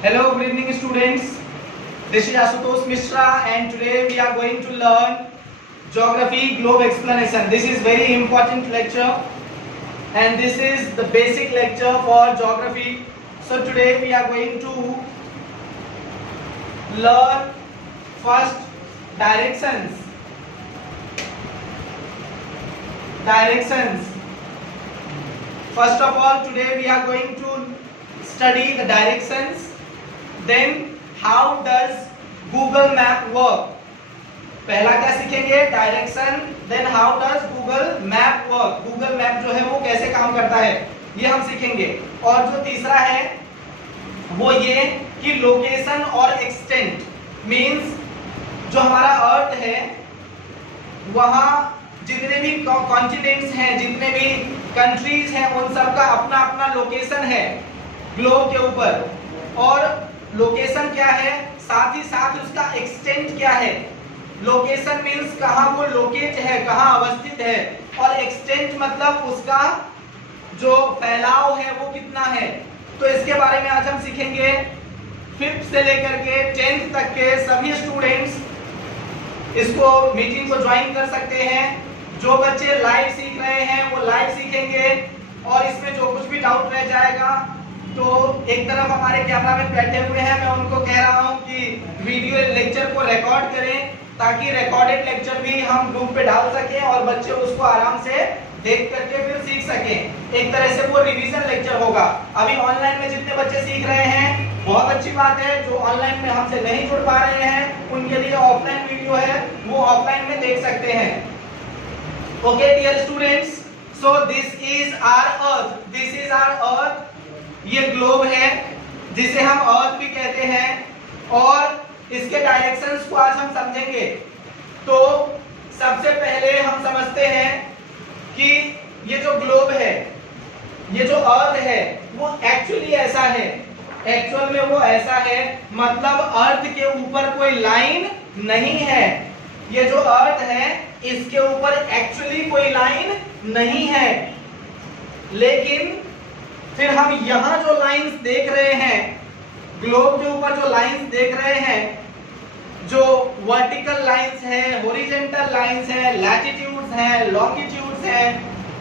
Hello, good evening students. This is Asutosh Mishra and today we are going to learn Geography Globe Explanation. This is very important lecture and this is the basic lecture for Geography. So today we are going to learn first directions. First of all, today we are going to study the directions. Then how does Google Map work? पहला क्या सीखेंगे? Direction. Then how does Google map work? Google map जो है वो कैसे काम करता है ये हम सीखेंगे. और जो तीसरा है वो ये कि लोकेशन और एक्सटेंट मींस जो हमारा अर्थ है वहां जितने भी कॉन्टिनेंट्स हैं, जितने भी कंट्रीज हैं, उन सब का अपना अपना लोकेशन है ग्लोब के ऊपर. और लोकेशन क्या है, साथ ही साथ उसका एक्सटेंट क्या है. लोकेशन मींस कहां वो लोकेट है, कहां अवस्थित है, और एक्सटेंट मतलब उसका जो फैलाव है वो कितना है. तो इसके बारे में आज हम सीखेंगे. 5th से लेकर के 10th तक के सभी स्टूडेंट्स इसको मीटिंग को ज्वाइन कर सकते हैं. जो बच्चे लाइव सीख रहे हैं वो लाइव सीखेंगे और इसमें जो कुछ भी डाउट रह जाएगा तो एक तरफ हमारे कैमरा में बैठे हुए हैं, मैं उनको कह रहा हूं कि वीडियो लेक्चर को रिकॉर्ड करें ताकि रिकॉर्डेड लेक्चर भी हम ग्रुप पे डाल सकें और बच्चे उसको आराम से देख करके फिर सीख सकें. एक तरह से वो रिवीजन लेक्चर होगा. अभी ऑनलाइन में जितने बच्चे सीख रहे हैं बहुत अच्छी बात है. जो ऑनलाइन में हमसे नहीं जुड़ पा रहे हैं उनके लिए ऑफलाइन वीडियो है, वो ऑफलाइन में देख सकते हैं. Okay dear students, so this is our earth. ये ग्लोब है जिसे हम अर्थ भी कहते हैं और इसके डायरेक्शंस को आज हम समझेंगे. तो सबसे पहले हम समझते हैं कि ये जो ग्लोब है, ये जो अर्थ है वो एक्चुअली ऐसा है. एक्चुअल में वो ऐसा है, मतलब अर्थ के ऊपर कोई लाइन नहीं है. ये जो अर्थ है इसके ऊपर एक्चुअली कोई लाइन नहीं है. लेकिन फिर हम यहां जो लाइंस देख रहे हैं, ग्लोब के ऊपर जो लाइंस देख रहे हैं, जो वर्टिकल लाइंस हैं, हॉरिजॉन्टल लाइंस हैं, लैटिट्यूड्स हैं, लॉन्गिट्यूड्स हैं,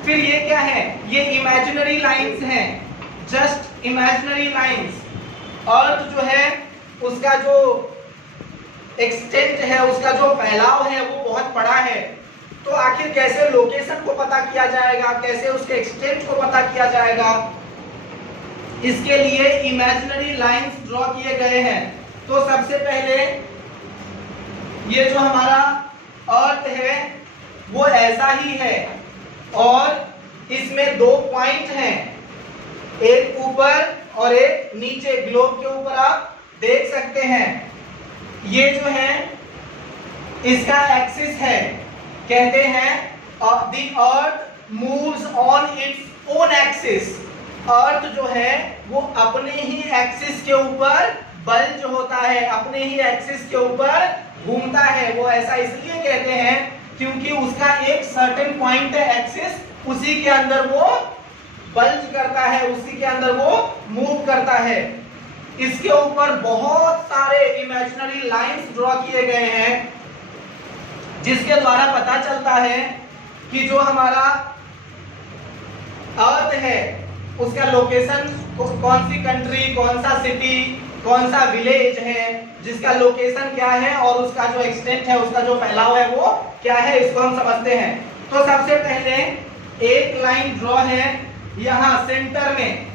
फिर ये क्या है? ये इमेजिनरी लाइंस हैं, जस्ट इमेजिनरी लाइंस. अर्थ जो है उसका जो एक्सटेंट है, उसका जो फैलाव है वो बहुत बड़ा है. तो आखिर कैसे लोकेशन को पता किया जाएगा, कैसे उसके एक्सटेंट को पता किया जाएगा? इसके लिए इमेजिनरी लाइंस ड्रॉ किए गए हैं. तो सबसे पहले ये जो हमारा अर्थ है वो ऐसा ही है और इसमें 2 पॉइंट हैं, एक ऊपर और एक नीचे. ग्लोब के ऊपर आप देख सकते हैं. ये जो है इसका एक्सिस है, कहते हैं the earth moves on its own axis. Earth जो है वो अपने ही एक्सिस के ऊपर बल्ज होता है, अपने ही एक्सिस के ऊपर घूमता है. वो ऐसा इसलिए कहते हैं क्योंकि उसका एक सर्टेन पॉइंट है एक्सिस, उसी के अंदर वो बल्ज करता है, उसी के अंदर वो मूव करता है. इसके ऊपर बहुत सारे इमेजिनरी लाइंस ड्रॉ किए गए हैं जिसके द्वारा पता चलता है कि जो हमारा अर्थ है उसका लोकेशन, कौन सी कंट्री, कौन सा सिटी, कौन सा विलेज है, जिसका लोकेशन क्या है और उसका जो एक्सटेंट है, उसका जो फैलाव है वो क्या है, इसको हम समझते हैं. तो सबसे पहले एक लाइन ड्रॉ है यहां सेंटर में.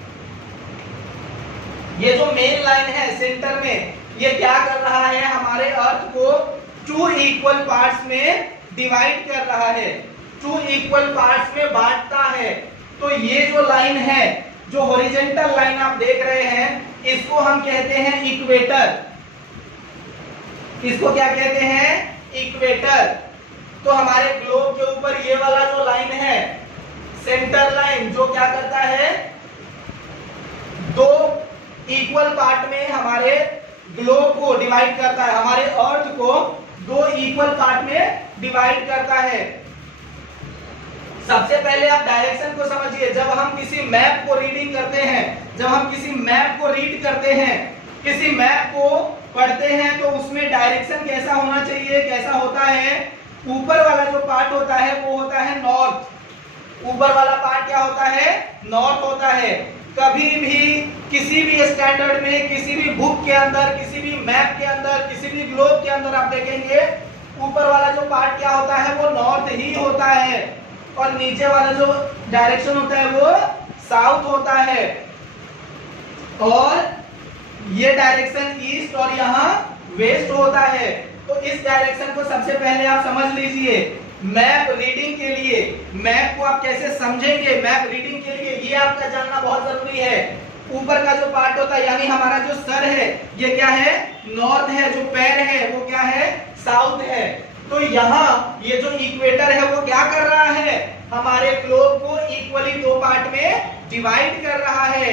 ये जो मेन लाइन है सेंटर में, ये क्या कर रहा है? हमारे अर्थ को 2 इक्वल पार्ट्स में डिवाइड कर रहा है, 2 इक्वल पार्ट्स में बांटता है. तो ये जो लाइन है, जो हॉरिजॉन्टल लाइन आप देख रहे हैं, इसको हम कहते हैं इक्वेटर. इसको क्या कहते हैं? इक्वेटर. तो हमारे ग्लोब के ऊपर ये वाला जो लाइन है, सेंटर लाइन, जो क्या करता है? 2 इक्वल पार्ट में हमारे ग्लोब को डिवाइड करता है, हमारे अर्थ को 2 इक्वल पार्ट में डिवाइड करता है. सबसे पहले आप डायरेक्शन को समझिए. जब हम किसी मैप को रीडिंग करते हैं, जब हम किसी मैप को रीड करते हैं किसी मैप को पढ़ते हैं तो उसमें डायरेक्शन कैसा होना चाहिए, कैसा होता है, ऊपर वाला जो पार्ट होता है वो होता है नॉर्थ। ऊपर वाला पार्ट क्या होता है, नॉर्थ होता है। कभी भी किसी भी स्टैंडर्ड में, किसी भी बुक के अंदर, किसी भी मैप के अंदर, किसी भी ग्लोब के अंदर आप देखेंगे ऊपर वाला जो पार्ट क्या होता है वो नॉर्थ ही होता है और नीचे वाला जो डायरेक्शन होता है वो साउथ होता है। और ये डायरेक्शन ईस्ट और यहाँ वेस्ट होता है। तो इस डायरेक्शन को सबसे पहले आप समझ लीजिए। मैप रीडिंग के लिए, मैप को आप कैसे समझेंगे, मैप रीडिंग के लिए ये आपका जानना बहुत जरूरी है। ऊपर का जो पार्ट होता है यानी हमारा जो सर है ये क्या है, नॉर्थ है, जो पैर है वो क्या है, साउथ है। तो यहाँ ये जो इक्वेटर है वो क्या कर रहा है, हमारे ग्लोब को इक्वली दो पार्ट में डिवाइड कर रहा है।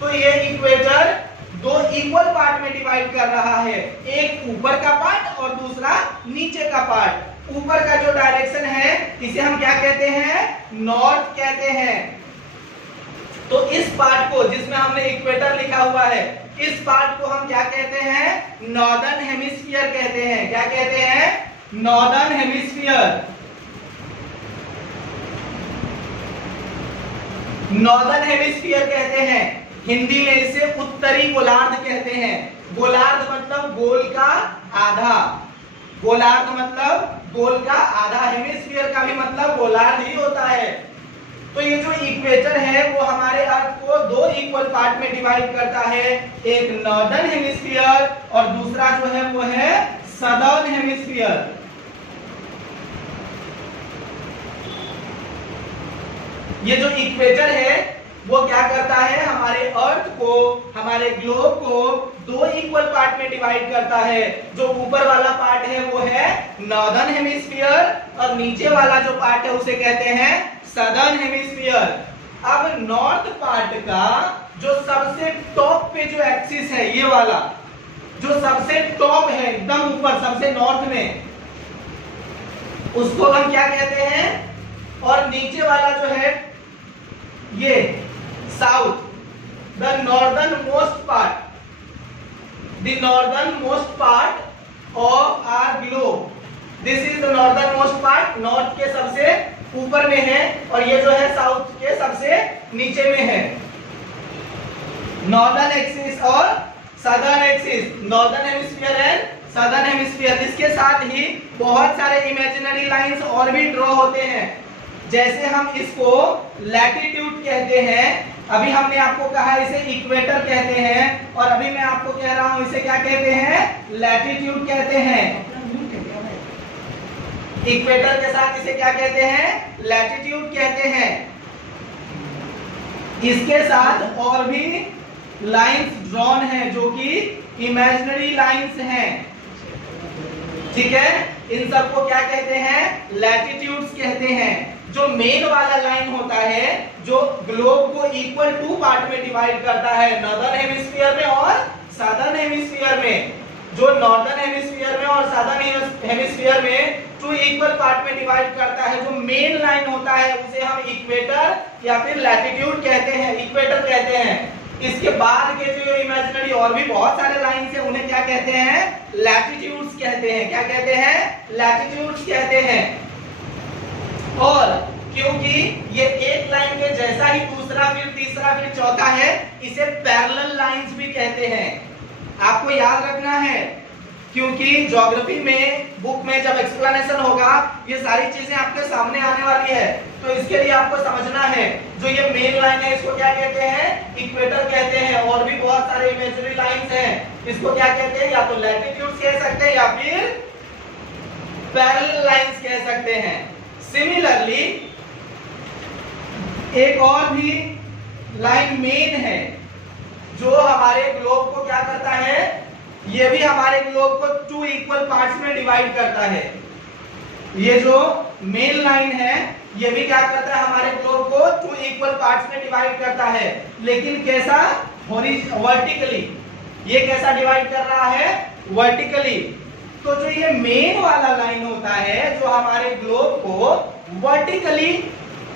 तो ये इक्वेटर दो इक्वल पार्ट में डिवाइड कर रहा है, एक ऊपर का पार्ट और दूसरा नीचे का पार्ट। ऊपर का जो डायरेक्शन है इसे हम क्या कहते हैं, नॉर्थ कहते हैं। तो इस पार्ट को जिसमें हमने इक्वेटर लिखा हुआ है, इस पार्ट को हम क्या कहते हैं, नॉर्दर्न हेमिस्फीयर कहते हैं। क्या कहते हैं, नॉर्दर्न हेमिस्फीयर। नॉर्दर्न हेमिस्फीयर कहते हैं। हिंदी में इसे उत्तरी गोलार्ध कहते हैं। गोलार्ध मतलब गोल का आधा, गोलार्ध मतलब गोल का आधा, हेमिस्फीयर का भी मतलब गोलार्ध ही होता है। तो ये जो इक्वेटर है वो हमारे अर्थ को दो इक्वल पार्ट में डिवाइड करता है, एक नॉर्दर्न हेमिस्फीयर और दूसरा जो है वो है सदर्न हेमिस्फीयर। ये जो इक्वेटर है वो क्या करता है, हमारे अर्थ को, हमारे ग्लोब को दो इक्वल पार्ट में डिवाइड करता है। जो ऊपर वाला पार्ट है वो है नॉर्दर्न हेमिस्फीयर और नीचे वाला जो पार्ट है उसे कहते हैं सदर्न हेमिस्फीयर। अब नॉर्थ पार्ट का जो सबसे टॉप पे जो एक्सिस है, ये वाला जो सबसे टॉप है एकदम ऊपर सबसे नॉर्थ में, उसको हम क्या कहते हैं, और नीचे वाला जो है ये south, the northern most part, the northern most part of our globe, this is the northern most part, north के सबसे ऊपर में है और ये जो है साउथ के सबसे नीचे में है। नॉर्दर्न एक्सिस और southern axis, northern hemisphere and southern hemisphere. इसके साथ ही बहुत सारे इमेजिनरी लाइंस और भी ड्रॉ होते हैं, जैसे हम इसको लैटिट्यूड कहते हैं। अभी हमने आपको कहा इसे इक्वेटर कहते हैं और अभी मैं आपको कह रहा हूं इसे क्या कहते हैं, लैटिट्यूड कहते हैं। इक्वेटर के साथ इसे क्या कहते हैं, लैटिट्यूड कहते हैं। इसके साथ और भी लाइंस ड्रॉन हैं जो कि इमेजिनरी लाइंस हैं, ठीक है। इन सबको क्या कहते हैं, लैटिट्यूड्स कहते हैं। जो मेन वाला लाइन होता है जो ग्लोब को इक्वल टू पार्ट में डिवाइड करता है, नॉर्दर्न हेमिस्फीयर में और सदर्न हेमिस्फीयर में। जो नॉर्दर्न हेमिस्फीयर में और सदर्न हेमिस्फीयर में टू इक्वल पार्ट में डिवाइड करता है, जो मेन लाइन होता है उसे हम इक्वेटर या फिर लैटिट्यूड कहते हैं, इक्वेटर कहते हैं। इसके बाद के जो इमेजिनरी और भी बहुत सारे लाइंस हैं उन्हें क्या कहते हैं, लैटिट्यूड्स कहते हैं। क्या कहते हैं, लैटिट्यूड्स कहते हैं। और क्योंकि ये एक लाइन के जैसा ही दूसरा फिर तीसरा फिर चौथा है, इसे पैरेलल लाइंस भी कहते हैं। आपको याद रखना है क्योंकि ज्योग्राफी में बुक में जब एक्सप्लेनेशन होगा ये सारी चीजें आपके सामने आने वाली है, तो इसके लिए आपको समझना है जो ये मेन लाइन है इसको क्या कहते हैं, इक्वेटर कहते हैं। और भी बहुत सारे इमेजिनरी लाइंस हैं, इसको क्या कहते हैं, या तो लैटिट्यूड्स कह सकते हैं या फिर पैरेलल लाइंस कह सकते हैं। सिमिलरली एक और भी लाइन मेन है जो हमारे ग्लोब को क्या करता है, ये भी हमारे ग्लोब को टू इक्वल पार्ट्स में डिवाइड करता है। ये जो मेन लाइन है ये भी क्या करता है, हमारे ग्लोब को टू इक्वल पार्ट्स में डिवाइड करता है, लेकिन कैसा, वर्टिकली। ये कैसा डिवाइड कर रहा है, वर्टिकली। तो जो ये मेन वाला लाइन होता है जो हमारे ग्लोब को वर्टिकली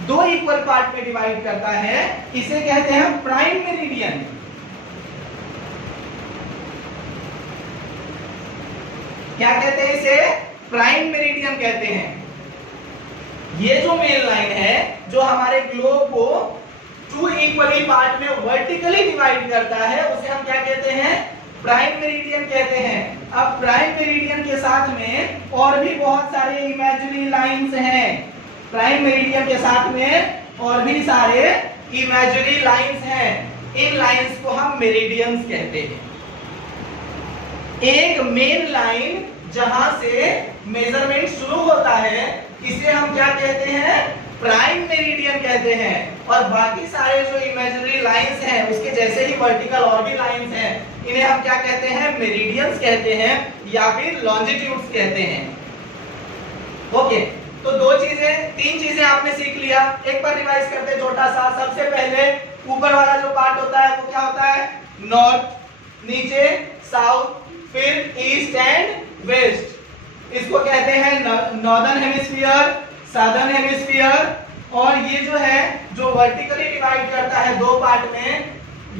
दो इक्वल पार्ट में डिवाइड करता है, इसे कहते हैं प्राइम मेरिडियन। क्या कहते हैं इसे? प्राइम मेरिडियन कहते हैं। ये जो मेन लाइन है जो हमारे ग्लोब को 2 इक्वली पार्ट में वर्टिकली डिवाइड करता है, उसे हम क्या कहते हैं? प्राइम मेरिडियन कहते हैं। अब प्राइम मेरिडियन के साथ में और भी बहुत सारे इमेजिनरी लाइंस हैं। प्राइम मेरिडियन के साथ में और भी सारे इमेजिनरी लाइंस हैं। इन लाइंस को हम मेरिडियंस कहते हैं। एक मेन लाइन जहां से मेजरमेंट शुरू होता है, इसे हम क्या कहते हैं? प्राइम मेरिडियन कहते हैं। और बाकी सारे जो इमेजिनरी लाइंस हैं, उसके जैसे ही वर्टिकल और भी लाइंस हैं, इन्हें हम क्या कहते हैं? मेरिडियंस कहते हैं या फिर लॉन्जिट्यूड्स कहते हैं। ओके, तो 3 चीजें आपने सीख लिया। एक बार रिवाइज करते हैं छोटा सा। सबसे पहले ऊपर वाला जो पार्ट होता है वो क्या होता है? नॉर्थ, नीचे साउथ, फिर ईस्ट एंड वेस्ट। इसको कहते हैं नॉर्दर्न हेमिस्फीयर, साउदर्न हेमिस्फीयर। और ये जो है जो वर्टिकली डिवाइड करता है 2 पार्ट में,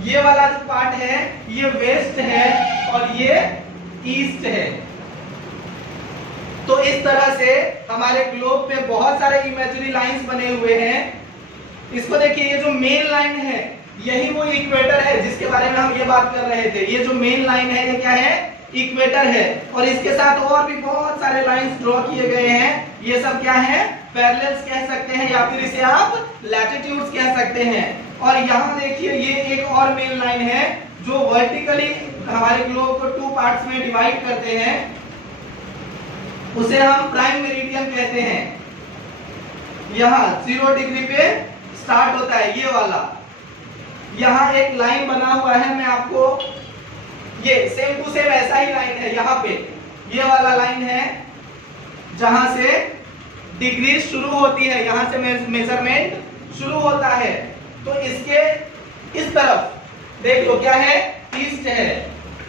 ये वाला जो पार्ट है ये वेस्ट है और ये ईस्ट है। तो इस तरह से हमारे ग्लोब पे बहुत सारे इमेजिनरी लाइंस बने हुए हैं। इसको देखिए, ये जो मेन लाइन है यही वो इक्वेटर है जिसके बारे में हम ये बात कर रहे थे। ये जो मेन लाइन है ये क्या है? इक्वेटर है। और इसके साथ और भी बहुत सारे लाइंस ड्रॉ किए गए हैं। ये सब क्या है? पैरेलल्स कह सकते हैं या फिर इसे आप लैटिट्यूड्स कह सकते हैं। और यहाँ देखिए, ये एक और मेन लाइन है जो वर्टिकली हमारे ग्लोब को 2 पार्ट्स में डिवाइड करते हैं, उसे हम प्राइम मेरिडियन कहते हैं। यहाँ 0 डिग्री पे स्टार्ट होता है ये वाला। यहाँ एक लाइन बना हुआ है, मैं आपको ये सेम टू सेम ऐसा ही लाइन है। यहाँ पे ये वाला लाइन है जहां से डिग्री शुरू होती है, यहां से मेजरमेंट शुरू होता है। तो इसके इस तरफ देख लो क्या है? ईस्ट है।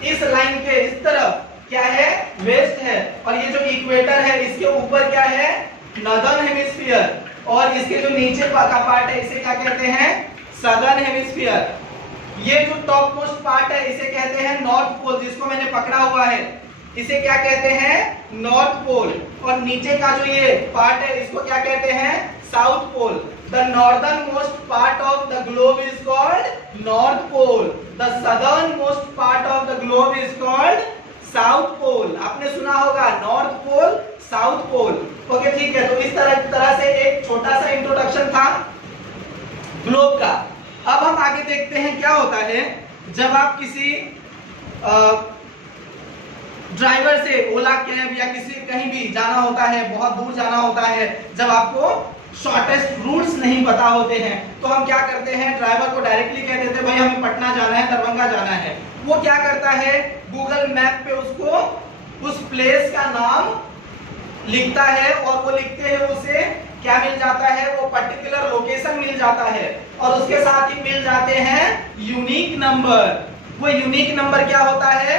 इस लाइन के इस तरफ क्या है? वेस्ट है। और ये जो इक्वेटर है इसके ऊपर क्या है? Northern hemisphere. और इसके जो नीचे का पार्ट है इसे क्या कहते हैं? Southern hemisphere. ये जो टॉप मोस्ट पार्ट है इसे कहते हैं नॉर्थ पोल, जिसको मैंने पकड़ा हुआ है इसे क्या कहते हैं? North pole. और नीचे का जो ये पार्ट है इसको क्या कहते हैं? South pole. The northern most part of the globe is called north pole. The southern most part of the globe is called south pole. आपने सुना होगा north pole, south pole. Okay, ठीक है। तो इस तरह से एक छोटा सा इंट्रोडक्शन था ग्लोब का। अब हम आगे देखते हैं क्या होता है जब आप किसी ड्राइवर से, ओला कैब या किसी कहीं भी जाना होता है, बहुत दूर जाना होता है, जब आपको शॉर्टेस्ट रूट्स नहीं पता होते हैं तो हम क्या करते हैं? ड्राइवर को डायरेक्टली कह देते हैं भाई हमें पटना जाना है, दरभंगा जाना है। वो क्या करता है? गूगल मैप पे उसको उस प्लेस का नाम लिखता है और वो लिखते हैं उसे क्या मिल जाता है? वो पर्टिकुलर लोकेशन मिल जाता है और उसके साथ ही मिल जाते हैं यूनिक नंबर। वो यूनिक नंबर क्या होता है?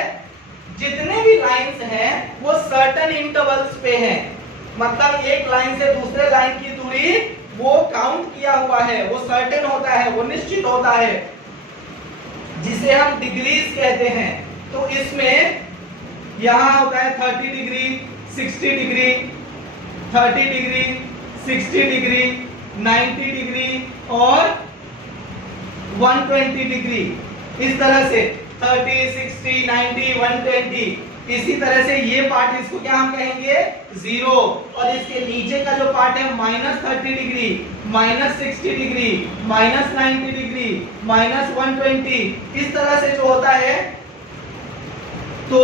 जितने भी लाइंस हैं वो सर्टेन इंटरवल्स पे हैं। मतलब एक लाइन से दूसरे लाइन की दूरी वो काउंट किया हुआ है, वो सर्टेन होता है, वो निश्चित होता है, जिसे हम डिग्रीज कहते हैं। तो इसमें यहां होता है 30 degree, 60 degree, 30 degree, 60 degree, 90 degree और 120 डिग्री। इस तरह से 30, 60, 90, 120। इसी तरह से ये पार्ट, इसको क्या हम कहेंगे? 0। और इसके नीचे का जो पार्ट है -30 डिग्री, -60 डिग्री, -90 डिग्री, -120। इस तरह से जो होता है, तो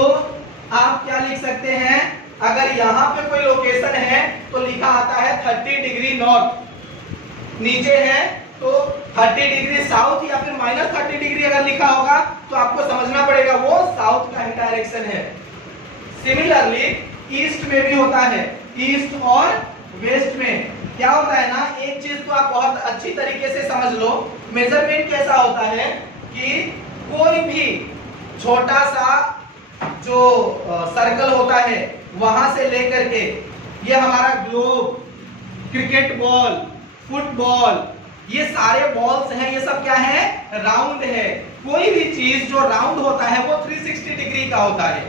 आप क्या लिख सकते हैं? अगर यहाँ पे कोई लोकेशन है तो लिखा आता है 30 डिग्री नॉर्थ, नीचे है तो 30 डिग्री साउथ या फिर -30 डिग्री अगर लिखा होगा तो आपको समझना पड़ेगा वो साउथ का ही डायरेक्शन है। सिमिलरली ईस्ट में भी होता है, ईस्ट और वेस्ट में क्या होता है ना, एक चीज तो आप बहुत अच्छी तरीके से समझ लो। मेजरमेंट कैसा होता है कि कोई भी छोटा सा जो सर्कल होता है वहां से लेकर के ये हमारा ग्लोब, क्रिकेट बॉल, फुटबॉल, ये सारे बॉल्स हैं, ये सब क्या है? राउंड है। कोई भी चीज जो राउंड होता है वो 360 डिग्री का होता है।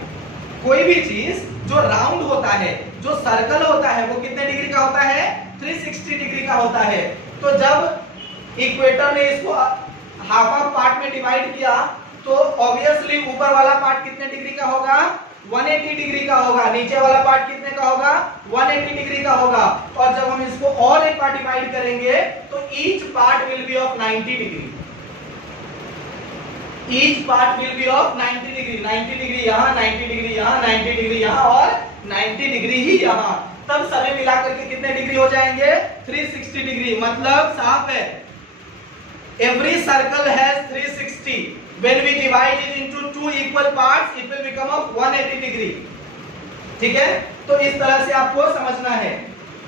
कोई भी चीज जो राउंड होता है, जो सर्कल होता है, वो कितने डिग्री का होता है? 360 डिग्री का होता है। तो जब इक्वेटर ने इसको हाफ हाफ पार्ट में डिवाइड किया तो ऑब्वियसली ऊपर वाला पार्ट कितने डिग्री का होगा? 180 डिग्री का होगा। नीचे वाला पार्ट कितने का होगा? 180 डिग्री का होगा। और जब हम इसको और एक पार्ट डिवाइड करेंगे तो each part will be of 90 degree. Each part will be of 90 degree. 90 degree यहाँ, 90 डिग्री यहाँ, 90 डिग्री यहाँ और 90 डिग्री ही यहाँ। तब सभी मिलाकर के कितने डिग्री हो जाएंगे? 360 डिग्री। मतलब साफ है, every circle has 360. When we divide it into two equal parts, it will become of 180 degree. ठीक है? तो इस तरह से आपको समझना है।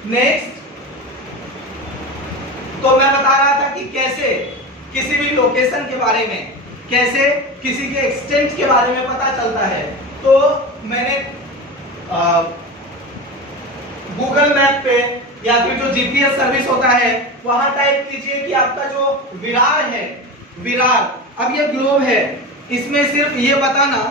नेक्स्ट, तो मैं बता रहा था कि कैसे किसी भी लोकेशन के बारे में, कैसे किसी के एक्सटेंट के बारे में पता चलता है। तो मैंने गूगल मैप पे या फिर जो जीपीएस सर्विस होता है वहां टाइप कीजिए कि आपका जो विरार है, विरार, अब ये ग्लोब है, इसमें सिर्फ ये बताना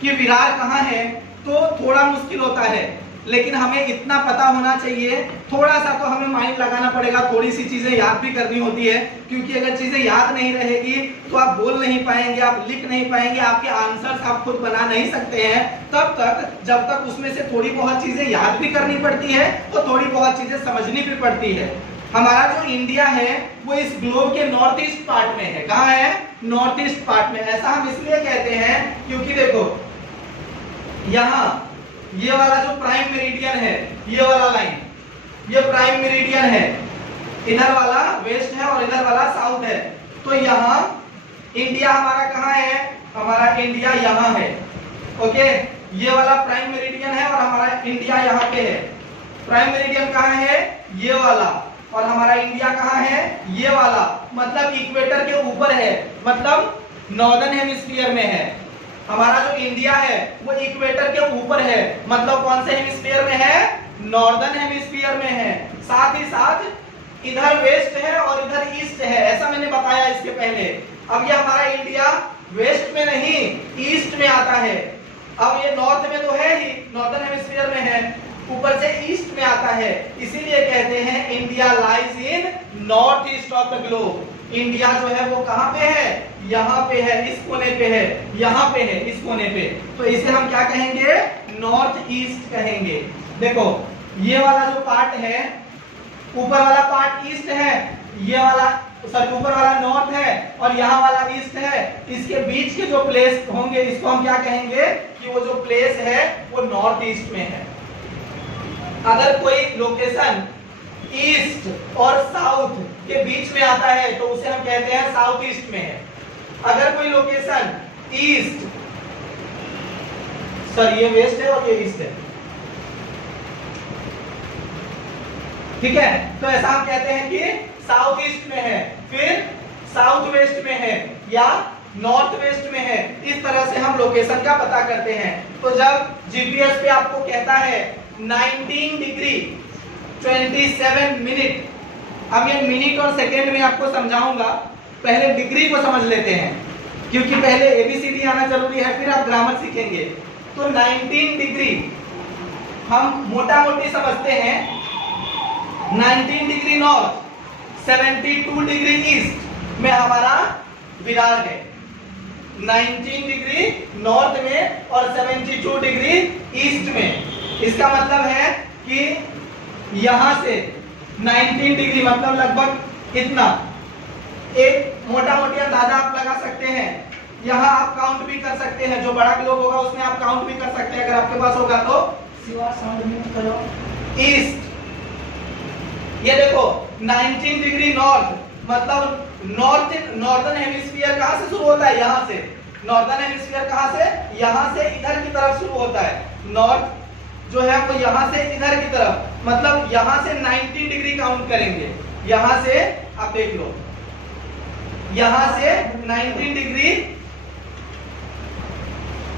कि विरार कहाँ है तो थोड़ा मुश्किल होता है, लेकिन हमें इतना पता होना चाहिए। थोड़ा सा तो हमें माइंड लगाना पड़ेगा, थोड़ी सी चीजें याद भी करनी होती है, क्योंकि अगर चीजें याद नहीं रहेगी तो आप बोल नहीं पाएंगे, आप लिख नहीं पाएंगे, आपके आंसर्स आप खुद बना नहीं सकते हैं तब तक, जब तक उसमें से थोड़ी बहुत चीजें याद भी करनी पड़ती है तो थोड़ी बहुत चीजें समझनी भी पड़ती है। हमारा जो इंडिया है वो इस ग्लोब के नॉर्थ ईस्ट पार्ट में है। कहाँ है? नॉर्थ ईस्ट पार्ट में। ऐसा हम इसलिए कहते हैं क्योंकि देखो यहाँ ये वाला जो प्राइम मेरिडियन है, ये वाला लाइन, ये प्राइम मेरिडियन है, इधर वाला वेस्ट है और इधर वाला साउथ है। तो यहाँ इंडिया हमारा कहाँ है? हमारा इंडिया यहाँ है। ओके, ये वाला प्राइम मेरिडियन है और हमारा इंडिया यहाँ पे है। प्राइम मेरिडियन कहाँ है? ये वाला। और हमारा इंडिया कहाँ है? ये वाला। मतलब इक्वेटर के ऊपर है, मतलब नॉर्दर्न हेमिस्फीयर में है। हमारा जो इंडिया है वो इक्वेटर के ऊपर है, मतलब कौन से हेमिस्फीयर में है? नॉर्दर्न हेमिस्फीयर में है। साथ ही साथ इधर वेस्ट है और इधर ईस्ट है, ऐसा मैंने बताया इसके पहले। अब ये हमारा इंडिया वेस्ट में नहीं, ईस्ट में आता है। अब ये नॉर्थ में तो है ही, नॉर्दर्न हेमिस्फीयर में है, ऊपर से ईस्ट में आता है। इसीलिए कहते हैं India lies in north east of the globe. India जो है वो कहाँ पे है? यहाँ पे है, इस कोने पे है, यहाँ पे है, इस कोने पे। तो इसे हम क्या कहेंगे? नॉर्थ ईस्ट कहेंगे। देखो ये वाला जो पार्ट है, ऊपर वाला पार्ट ईस्ट है, ये वाला सॉरी ऊपर वाला नॉर्थ है और यहाँ वाला ईस्ट है। इसके बीच के जो प्लेस होंगे इसको हम क्या कहेंगे कि वो जो प्लेस है वो नॉर्थ ईस्ट में है। अगर कोई लोकेशन ईस्ट और साउथ के बीच में आता है तो उसे हम कहते हैं साउथ ईस्ट में है। अगर कोई लोकेशन ईस्ट, सॉरी ये वेस्ट है और ये ईस्ट है, ठीक है, तो ऐसा हम कहते हैं कि साउथ ईस्ट में है, फिर साउथ वेस्ट में है या नॉर्थ वेस्ट में है। इस तरह से हम लोकेशन का पता करते हैं। तो जब जीपीएस पे आपको कहता है 19 डिग्री 27 मिनट, अब ये मिनट और सेकेंड में आपको समझाऊंगा, पहले डिग्री को समझ लेते हैं क्योंकि पहले एबीसीडी आना जरूरी है, फिर आप ग्रामर सीखेंगे। तो 19 डिग्री हम मोटा मोटी समझते हैं, 19 डिग्री नॉर्थ 72 डिग्री ईस्ट में हमारा विरार है। 19 डिग्री नॉर्थ में और 72 डिग्री ईस्ट में। इसका मतलब है कि यहां से 19 डिग्री मतलब लगभग इतना, एक मोटा मोटी अंदाजा आप लगा सकते हैं। यहाँ आप काउंट भी कर सकते हैं, जो बड़ा ग्लोब होगा उसमें आप काउंट भी कर सकते हैं अगर आपके पास होगा तो। सिवा साउंड म्यूट करो। ईस्ट, ये देखो 19 डिग्री नॉर्थ मतलब नॉर्दर्न हेमिस्फीयर कहां से शुरू होता है? यहां से। नॉर्दर्न हेमिस्फीयर कहां से? यहां से इधर की तरफ शुरू होता है। नॉर्थ जो है वो यहां से इधर की तरफ, मतलब यहां से 90 डिग्री काउंट करेंगे। यहां से आप देख लो, यहां से 90 डिग्री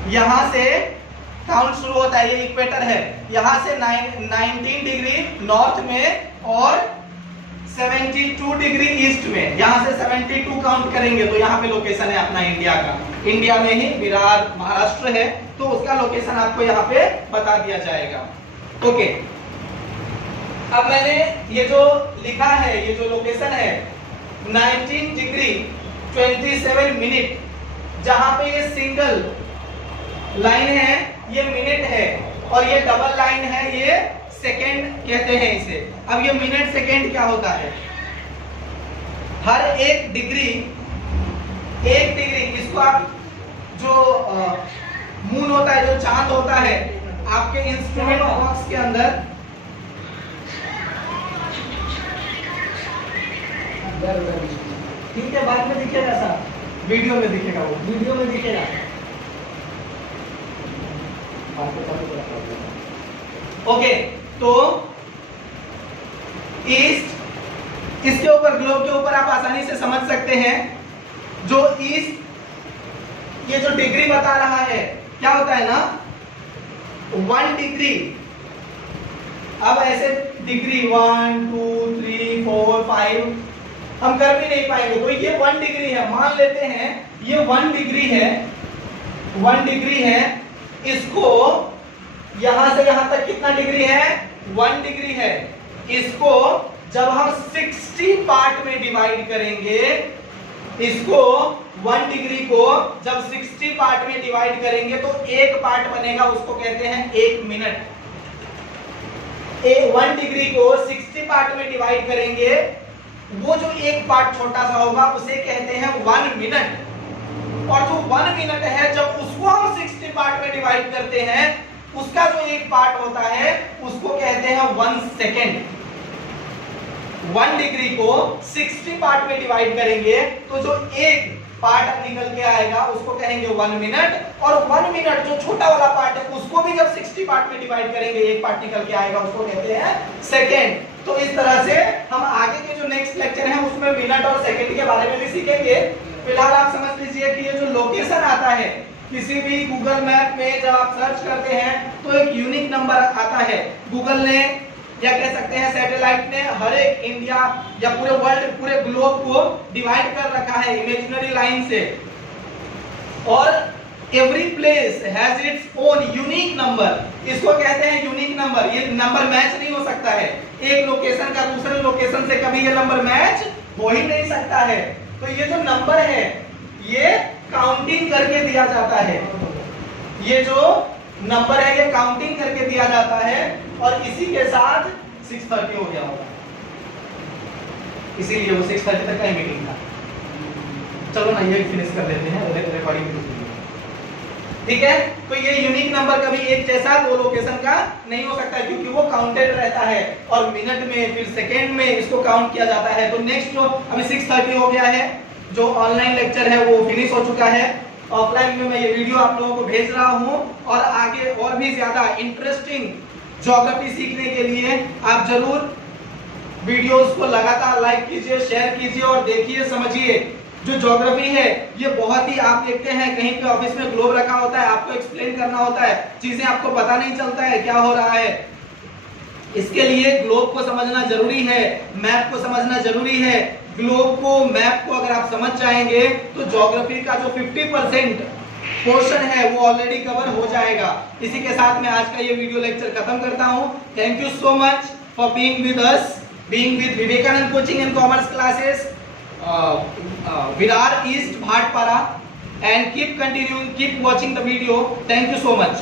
यहां से काउंट शुरू होता है, ये इक्वेटर है। यहां से 19 डिग्री नॉर्थ में और 72 डिग्री ईस्ट में, यहाँ से 72 काउंट करेंगे तो यहाँ पे लोकेशन है अपना इंडिया का। इंडिया में ही विरार महाराष्ट्र है, तो उसका लोकेशन आपको यहाँ पे बता दिया जाएगा। ओके, अब मैंने ये जो लिखा है, ये जो लोकेशन है 19 डिग्री 27 मिनट, जहां पे ये सिंगल लाइन है ये मिनट है और ये डबल लाइन है ये सेकेंड कहते हैं इसे। अब ये मिनट सेकेंड क्या होता है, हर एक डिग्री इसको आप जो मून होता है, जो चांद होता है, आपके इंस्ट्रूमेंट बॉक्स के अंदर ठीक है, बाद में दिखेगा सर, वीडियो में दिखेगा, वो वीडियो में दिखेगा। ओके, तो ईस्ट, इसके ऊपर ग्लोब के ऊपर आप आसानी से समझ सकते हैं, जो ईस्ट ये जो डिग्री बता रहा है क्या होता है ना 1 डिग्री। अब ऐसे डिग्री 1 2 3 4 5 हम कर भी नहीं पाएंगे, तो ये 1 डिग्री है, मान लेते हैं ये 1 डिग्री है, 1 डिग्री है। इसको यहां से यहां तक कितना डिग्री है, 1 डिग्री है। इसको जब हम 60 पार्ट में डिवाइड करेंगे, इसको 1 डिग्री को जब 60 पार्ट में डिवाइड करेंगे तो एक पार्ट बनेगा, उसको कहते हैं 1 मिनट। 1 डिग्री को 60 पार्ट में डिवाइड करेंगे, वो जो एक पार्ट छोटा सा होगा उसे कहते हैं 1 मिनट। और जो 1 मिनट है, जब उसको हम 60 पार्ट में डिवाइड करते हैं, उसका जो एक पार्ट होता है उसको कहते हैं 1 सेकेंड। 1 डिग्री को 60 पार्ट में डिवाइड करेंगे तो जो एक पार्ट निकल के आएगा उसको कहेंगे 1 मिनट। और 1 मिनट जो छोटा वाला पार्ट है उसको भी जब 60 पार्ट में डिवाइड करेंगे, एक पार्ट निकल के आएगा, उसको कहते हैं सेकेंड। तो इस तरह से हम आगे के जो नेक्स्ट लेक्चर है उसमें मिनट और सेकेंड के बारे में भी सीखेंगे। फिलहाल आप समझ लीजिए कि ये जो लोकेशन आता है किसी भी गूगल मैप में, जब आप सर्च करते हैं तो एक यूनिक नंबर आता है। गूगल ने या कह सकते हैं सैटेलाइट ने हर एक इंडिया या पूरे वर्ल्ड, पूरे ग्लोब को डिवाइड कर रखा है इमेजिनरी लाइन से, और every place has its own unique number. इसको कहते हैं यूनिक नंबर। ये नंबर मैच नहीं हो सकता है, एक लोकेशन का दूसरे लोकेशन से कभी ये नंबर मैच हो ही नहीं सकता है। तो ये जो नंबर है ये काउंटिंग करके दिया जाता है, ये जो नंबर है ये काउंटिंग करके दिया जाता है, और इसी के साथ 6:30 हो गया होगा, इसीलिए वो 6:30 तक का ही मीटिंग था। चलो ना ये फिनिश कर लेते हैं, रिकॉर्डिंग ठीक है। तो ये यूनिक नंबर कभी एक जैसा दो लोकेशन का नहीं हो सकता, क्योंकि वो काउंटेड रहता है और मिनट में फिर सेकेंड में इसको काउंट किया जाता है। तो नेक्स्ट जो अभी 6:30 हो गया है, जो ऑनलाइन लेक्चर है वो फिनिश हो चुका है। ऑफलाइन में मैं ये वीडियो आप लोगों को भेज रहा हूँ, और आगे और भी ज्यादा इंटरेस्टिंग ज्योग्राफी सीखने के लिए आप जरूर वीडियोस को लगातार लाइक कीजिए, शेयर कीजिए और देखिए, समझिए। जो ज्योग्राफी है ये बहुत ही, आप देखते हैं कहीं पे ऑफिस में ग्लोब रखा होता है, आपको एक्सप्लेन करना होता है, चीजें आपको पता नहीं चलता है क्या हो रहा है। इसके लिए ग्लोब को समझना जरूरी है, मैप को समझना जरूरी है। ग्लोब को, मैप को अगर आप समझ जाएंगे तो ज्योग्राफी का जो 50% पोर्शन है वो ऑलरेडी कवर हो जाएगा। इसी के साथ मैं आज का ये वीडियो लेक्चर खत्म करता हूँ। Thank you so much for being with us, being with Vivekananda coaching and commerce classes, Virar East, Bhatpara, and keep continuing, keep watching the video. Thank you so much.